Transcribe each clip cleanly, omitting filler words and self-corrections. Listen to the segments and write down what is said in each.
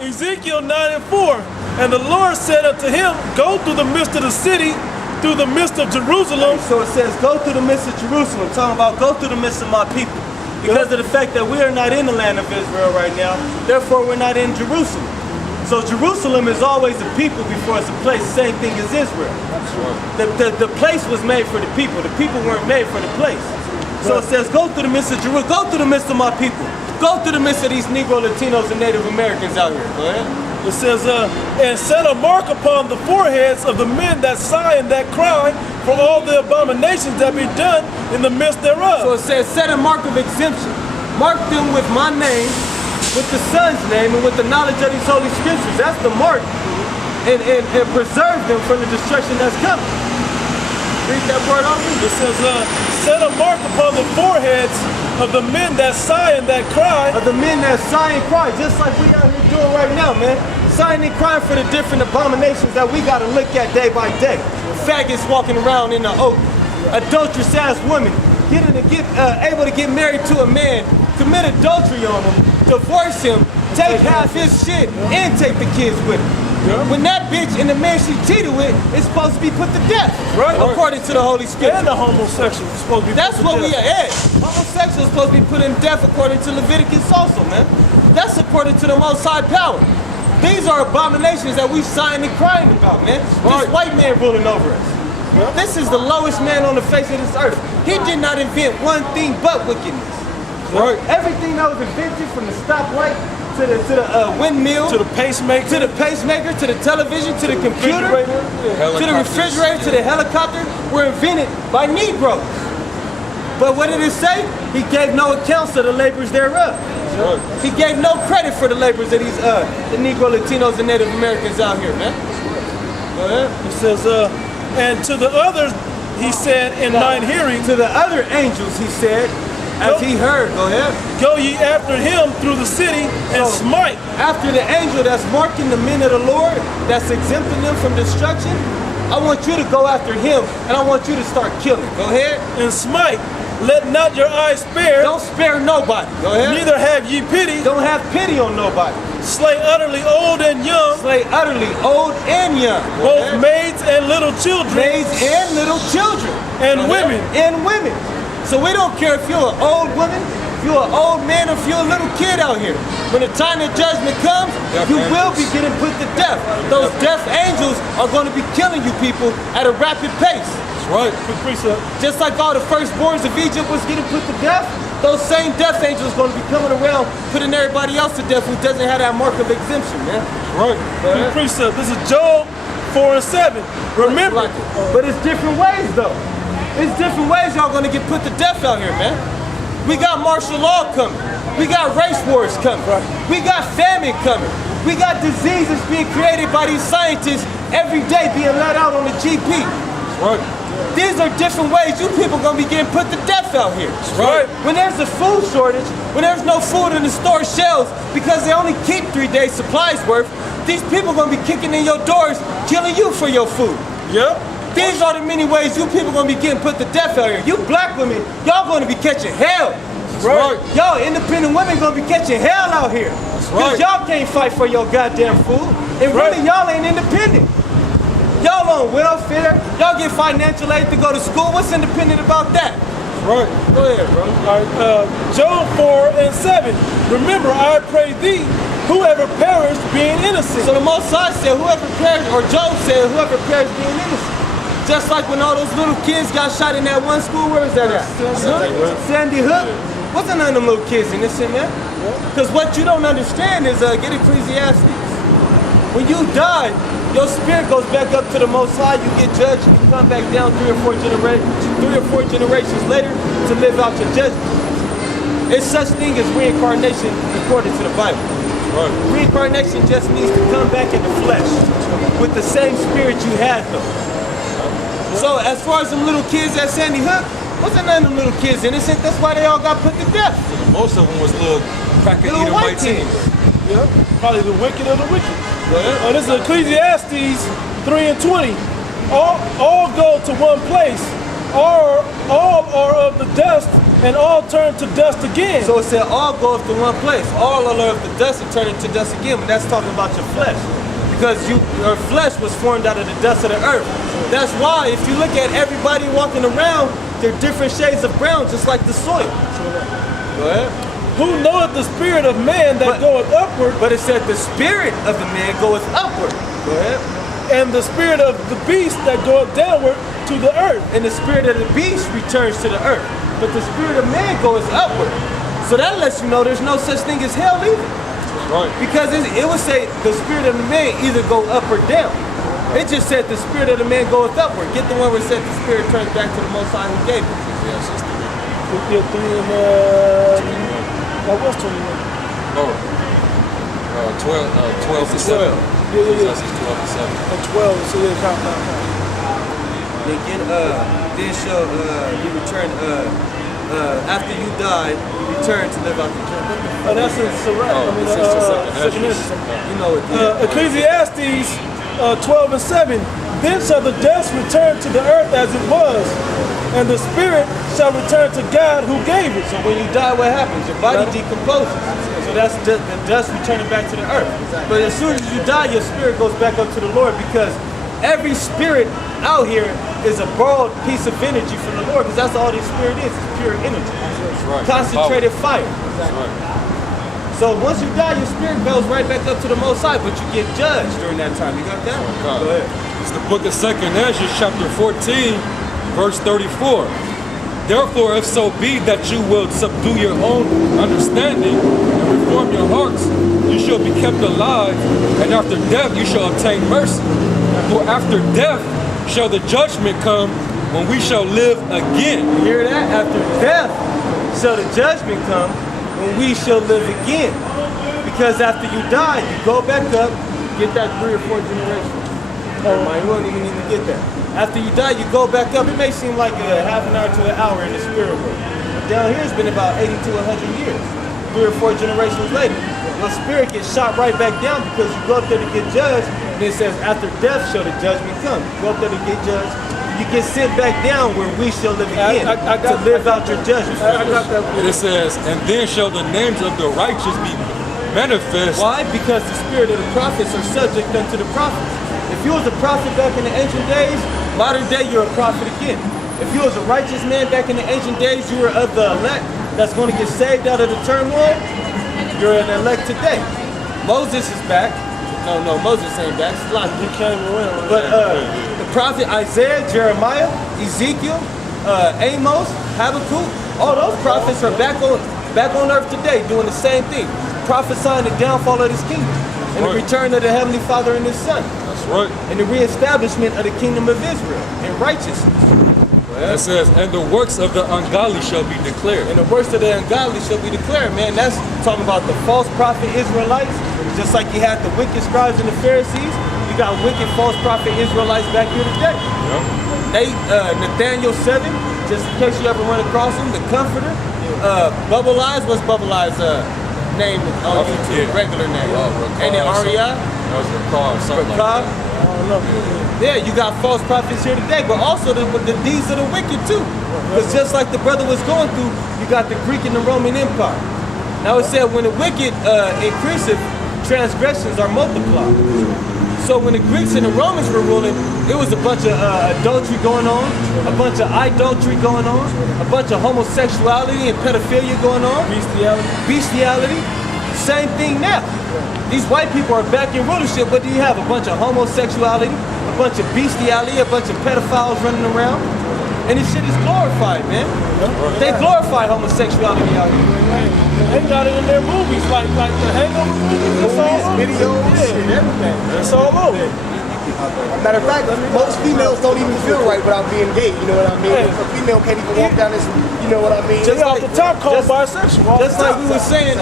Ezekiel 9:4. And the Lord said unto him, go through the midst of the city, through the midst of Jerusalem. So it says, go through the midst of Jerusalem. Talking about go through the midst of my people. Because of the fact that we are not in the land of Israel right now, therefore we're not in Jerusalem. So Jerusalem is always the people before it's a place. Same thing as Israel. The place was made for the people. The people weren't made for the place. So it says, go through the midst of Jerusalem. Go through the midst of my people. Go through the midst of these Negro, Latinos, and Native Americans out here. Go ahead. It says, and set a mark upon the foreheads of the men that sigh and that cry for all the abominations that be done in the midst thereof. So it says, set a mark of exemption. Mark them with my name, with the Son's name, and with the knowledge of these holy scriptures. That's the mark. And preserve them from the destruction that's coming. Read that part off. It says, set a mark upon the foreheads of the men that sigh and that cry. Of the men that sigh and cry, just like we out here doing right now, man. Sighing and crying for the different abominations that we got to look at day by day. Faggots walking around in the open. Adulterous ass women able to get married to a man, commit adultery on him, divorce him, take half his shit, and take the kids with him. Yeah. When that bitch and the man she cheated with is supposed to be put to death, right? According to the Holy Scripture. And the homosexual is supposed to be That's put to what death. we are at. Homosexual is supposed to be put in death according to Leviticus also, man. That's according to the Most High power. These are abominations that we signed and crying about, man. This white man ruling over us. Yeah. This is the lowest man on the face of this earth. He did not invent one thing but wickedness. Right. Everything that was invented, from the stoplight to the windmill, to the pacemaker, to the television, to the computer, to the refrigerator, to the helicopter, were invented by Negroes. But what did it say? He gave no accounts of the labors thereof. Right. He gave no credit for the labors of these the Negro, Latinos, and Native Americans out here, man. It says, and to the others, he said in mine hearing. To the other angels, he said, as he heard, go ahead. Go ye after him through the city and smite. After the angel that's marking the men of the Lord, that's exempting them from destruction, I want you to go after him, and I want you to start killing. Go ahead. And smite. Let not your eyes spare. Don't spare nobody. Go ahead. Neither have ye pity. Don't have pity on nobody. Slay utterly old and young. Slay utterly old and young. Both maids and little children. Maids and little children. And women. And women. So we don't care if you're an old woman, if you're an old man, or if you're a little kid out here. When the time of judgment comes, you will be getting put to death. Those death angels are going to be killing you people at a rapid pace. Right. Just like all the firstborns of Egypt was getting put to death, those same death angels are going to be coming around putting everybody else to death who doesn't have that mark of exemption, man. Right. Precept. This is Job 4:7. Remember. But it's different ways, though. It's different ways y'all going to get put to death out here, man. We got martial law coming. We got race wars coming. Right. We got famine coming. We got diseases being created by these scientists every day being let out on the GP. Right. These are different ways you people are going to be getting put to death out here. Right. When there's a food shortage, when there's no food in the store shelves because they only keep 3 days supplies worth, these people are going to be kicking in your doors, killing you for your food. Yep. These are the many ways you people are going to be getting put to death out here. You black women, y'all going to be catching hell. Right. Y'all independent women going to be catching hell out here. Because y'all can't fight for your goddamn food. And really, y'all ain't independent. Y'all on welfare. Y'all get financial aid to go to school. What's independent about that? Right. Go ahead, bro. All right. Job 4:7. Remember, I pray thee, whoever perished being innocent. So the Most High said, whoever perished, or Job said, whoever perished being innocent. Just like when all those little kids got shot in that one school, where is that at? Sandy Hook. Wasn't none of them little kids innocent, man? Because what you don't understand is, get Ecclesiastes. When you die, your spirit goes back up to the Most High, you get judged, and you come back down 3 or 4 generations later to live out your judgment. It's such thing as reincarnation according to the Bible. Right. Reincarnation just means to come back in the flesh with the same spirit you had though. So as far as them little kids at Sandy Hook, wasn't none of them little kids innocent? That's why they all got put to death. Most of them was little cracker-eating white teens. Yeah, probably the wicked of the wicked. Oh, this is Ecclesiastes 3:20. All go to one place. All are of the dust, and all turn to dust again. So it said all goes to one place. All are of the dust and turn into dust again. But that's talking about your flesh. Because your flesh was formed out of the dust of the earth. That's why if you look at everybody walking around, they're different shades of brown, just like the soil. Go ahead. Who knoweth the spirit of man that goeth upward, But it said the spirit of the man goeth upward. Go ahead. and the spirit of the beast that goeth downward to the earth. And the spirit of the beast returns to the earth. But the spirit of man goes upward. So that lets you know there's no such thing as hell either. Right. Because it would say the spirit of the man either go up or down. It just said the spirit of the man goeth upward. Get the one where it said the spirit turns back to the Most High who gave it. Yes, it's 3 and what's 21? no. 12 to 7. Yeah. Ecclesiastes 12 to 7. And 12, so yeah, count. Then shall you return after you die, return to live out the kingdom. Oh, that's in Sirach. Oh, it's in Second Esdras. You know it. Ecclesiastes 12 and 7. Then shall the dust return to the earth as it was, and the spirit shall return to God who gave it. So when you die, what happens? Your body decomposes. So that's the dust returning back to the earth. But as soon as you die, your spirit goes back up to the Lord, because every spirit out here is a borrowed piece of energy from the Lord, because that's all this spirit is. It's pure energy. That's right. Concentrated fire. That's right. So once you die, your spirit goes right back up to the Most High, but you get judged during that time. You got that? God. Go ahead. It's the book of 2nd Esdras, chapter 14, verse 34. Therefore, if so be that you will subdue your own understanding and reform your hearts, you shall be kept alive, and after death you shall obtain mercy. For after death shall the judgment come, when we shall live again. You hear that? After death shall the judgment come, when we shall live again. Because after you die, you go back up, get that 3 or 4 generations. Oh my, you won't even need to get that. After you die, you go back up. It may seem like a half an hour to an hour in the spirit world. Down here, it's been about 80 to 100 years. 3 or 4 generations later, your spirit gets shot right back down, because you go up there to get judged, and it says, after death shall the judgment come. You go up there to get judged, you get sent back down where we shall live again, to live out your judgment. I got that. And it says, and then shall the names of the righteous be manifest. Why? Because the spirit of the prophets are subject unto the prophets. If you was a prophet back in the ancient days, modern day you're a prophet again. If you was a righteous man back in the ancient days, you were of the elect that's going to get saved out of the turmoil, you're an elect today. Moses is back. No, Moses ain't back. He came around. But the prophet Isaiah, Jeremiah, Ezekiel, Amos, Habakkuk, all those prophets are back on earth today doing the same thing, prophesying the downfall of this kingdom and the return of the Heavenly Father and His Son. That's right. And the reestablishment of the kingdom of Israel and righteousness. And it says, and the works of the ungodly shall be declared. And the works of the ungodly shall be declared, man. That's talking about the false prophet Israelites. Just like you had the wicked scribes and the Pharisees, you got wicked false prophet Israelites back here today. Yep. They, Nathaniel 7, just in case you ever run across him, the Comforter. Bubble Eyes, what's Bubble Eyes' name on YouTube? Yeah. Regular name. Rakar And then or something. Ariah. That was Rakar or something like Rakar. that. Yeah, you got false prophets here today, but also the deeds of the wicked too. Because just like the brother was going through, you got the Greek and the Roman Empire. Now it said when the wicked increaseth, transgressions are multiplied. So when the Greeks and the Romans were ruling, it was a bunch of adultery going on, a bunch of idolatry going on, a bunch of homosexuality and pedophilia going on. Bestiality. Same thing now. These white people are back in rulership, but do you have a bunch of homosexuality, a bunch of bestiality, a bunch of pedophiles running around? And this shit is glorified, man. They glorify homosexuality out here. They got it in their movies, like the Hangover movies. It's all over. Videos, and everything. It's all over. Matter of fact, most females don't even feel right without being gay, you know what I mean? Hey. A female can't even walk down this, you know what I mean? Just off the top called bisexual. Off Just the like top. we were saying,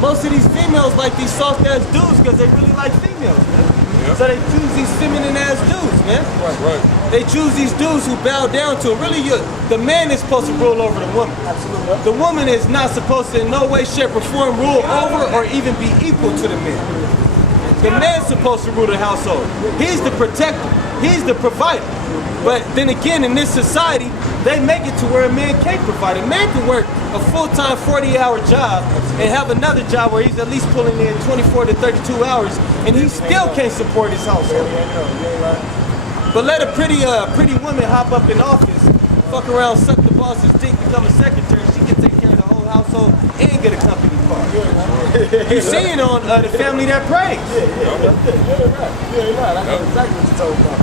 most of these females like these soft ass dudes because they really like females, man. Yep. So they choose these feminine ass dudes, man. That's right. They choose these dudes who bow down to it. Really, the man is supposed to rule over the woman. Absolutely. The woman is not supposed to in no way, shape, or form rule over or even be equal to the man. The man's supposed to rule the household. He's the protector. He's the provider. But then again, in this society, they make it to where a man can't provide. A man can work a full-time 40-hour job and have another job where he's at least pulling in 24 to 32 hours, and he still can't support his household. But let a pretty woman hop up in office, fuck around, suck the boss's dick, become a secretary, she can take care of the whole household and get a company car. You see it on The Family That Prays. You're right. I know exactly what you're talking about.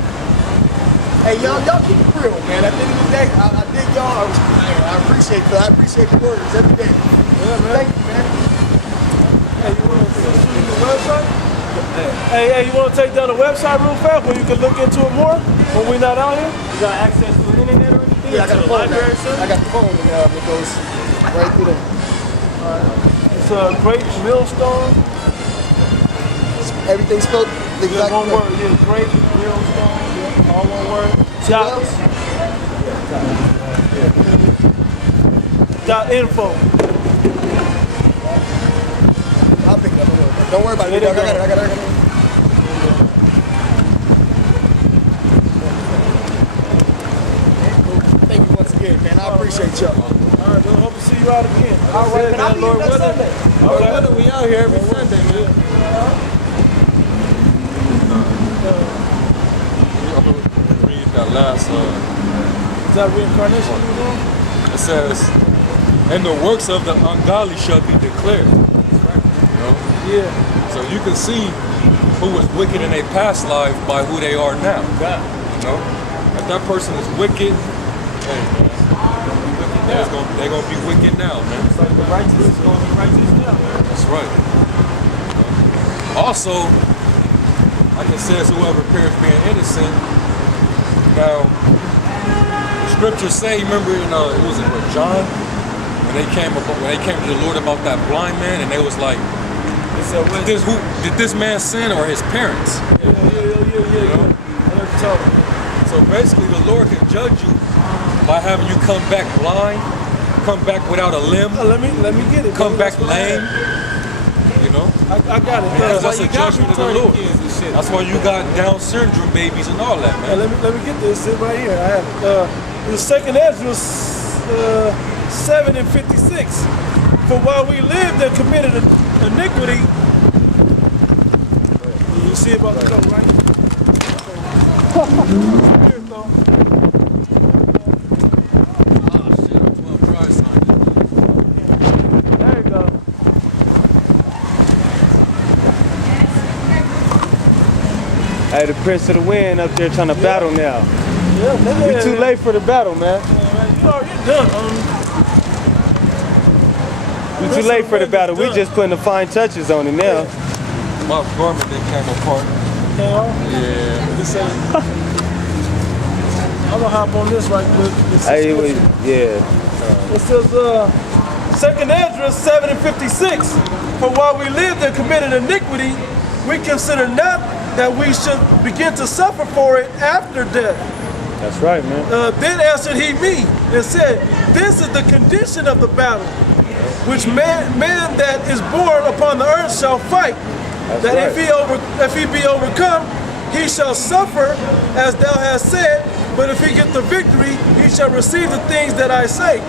Hey, y'all keep it real, man. At the end of the day, I dig y'all. I appreciate the words every day. Yeah, man. Thank you, man. Hey, you want to see the website? Hey, you want to take down the website real fast where you can look into it more when we're not out here? You got access to the internet or anything? Yeah, I got the phone. I got the phone, and it goes right through there. It's a Great Millstone. Everything spelled the Yeah, exact one way. word. Yeah, Great Millstone. Yeah, all one word. Dot info. I'll pick it up. Don't worry about it. I got it. Thank you once again, man. I appreciate y'all. All right, we'll hope to see you out again. All right, man. I'll be here next Sunday. Lord willing, we out here every Sunday, man. I'm gonna read that last. Is that reincarnation you were doing? It says, "And the works of the ungodly shall be declared." You know, Yeah. so you can see who was wicked in their past life by who they are now. You know, if that person is wicked, hey, man, they're gonna be wicked now, man. It's like the righteous is going to be righteous now, man. That's right. Also, like it says, whoever appears being innocent. Now, the scriptures say, remember, it was in John when they came to the Lord about that blind man, and they was like, did this man sin or his parents? Yeah. You know? I never told him. So basically, the Lord can judge you by having you come back blind, come back without a limb, Let me get it. come bro. back lame. You know, I got it. that's a judgment of the Lord. That's why you got Down syndrome babies and all that, Hey, man. let me get this. It's right here. I have it. The second Ezra 7 and 56. For while we lived and committed iniquity, you see about the coat, right? Here it goes. There you go. Hey, the Prince of the Wind up there trying to battle now. Yeah, man. We too late for the battle, man. You already done. We too late for the battle. We just putting the fine touches on it now. My garment that came apart. Yeah. This I'm gonna hop on this right quick. This Hey, is yeah. It says, Second Ezra 7 and 56. For while we lived and committed iniquity, we consider not that we should begin to suffer for it after death. That's right, man. Then answered he me and said, this is the condition of the battle, which man that is born upon the earth shall fight. That's that right. if he be overcome, he shall suffer, as thou hast said, but if he get the victory, he shall receive the things that I say.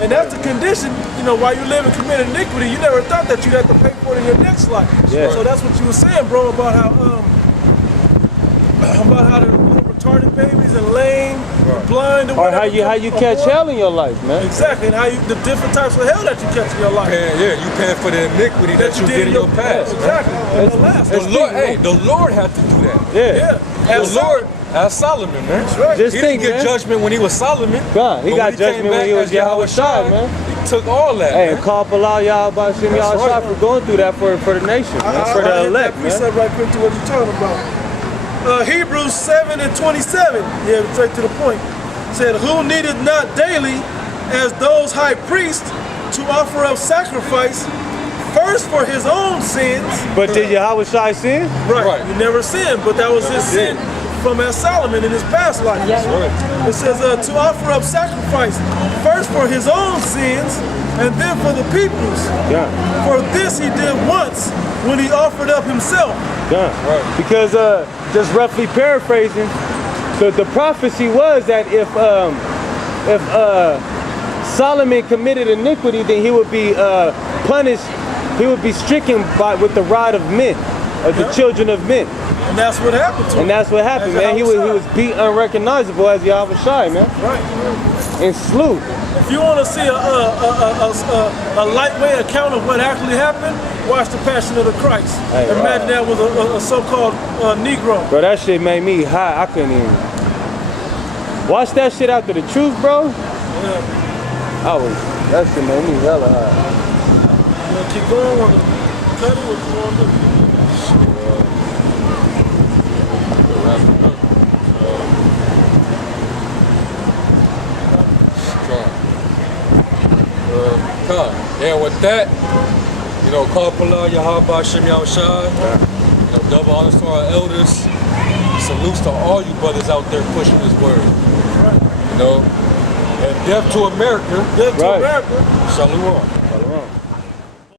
And that's the condition, while you live and commit iniquity, you never thought that you'd have to pay for it in your next life. Yeah. So that's what you were saying, bro, about how the little retarded babies and lame, and blind, and Or whatever how you catch hell in your life, man. Exactly, and the different types of hell that you catch in your life. You paying for the iniquity that you did in your past. Exactly. And the last. The Lord had to do that. Yeah. The Lord, as Solomon, man. That's right. Just He think, didn't get man. judgment when he was Solomon. God, he But got when judgment came when back he was as Yahweh Shai, man. He took all that, Hey, man. and call Bilal Yahweh Shai right. for going through that for the nation, man. For the elect, man. Precept right quick to what you're talking about. Hebrews 7 and 27. Yeah, straight to the point. Said, who needed not daily, as those high priests, to offer up sacrifice, first for his own sins. But did Yahweh Shai sin? Right. He never sinned, but that was his sin from as Solomon in his past life. That's right. It says to offer up sacrifice first for his own sins and then for the peoples. Yeah. For this he did once when he offered up himself. Yeah. Right. Because just roughly paraphrasing, the prophecy was that if Solomon committed iniquity, then he would be punished. He would be stricken with the rod of men, of the children of men. And that's what happened to him. And that's what happened, man. He was beat unrecognizable as Yahweh Shai, man. Right. And slew. If you want to see a lightweight account of what actually happened, watch The Passion of the Christ. Hey, imagine that was a so-called Negro. Bro, that shit made me high. I couldn't even watch that shit after the truth, bro. Yeah. That shit made me hella high. You want to keep going? Want to cut it? What you want to do? Yeah, with that, call Pala, Yahweh, Shem Yahushai. Double honors to our elders. Salutes to all you brothers out there pushing this word. And death to America. Death to America. Shalom.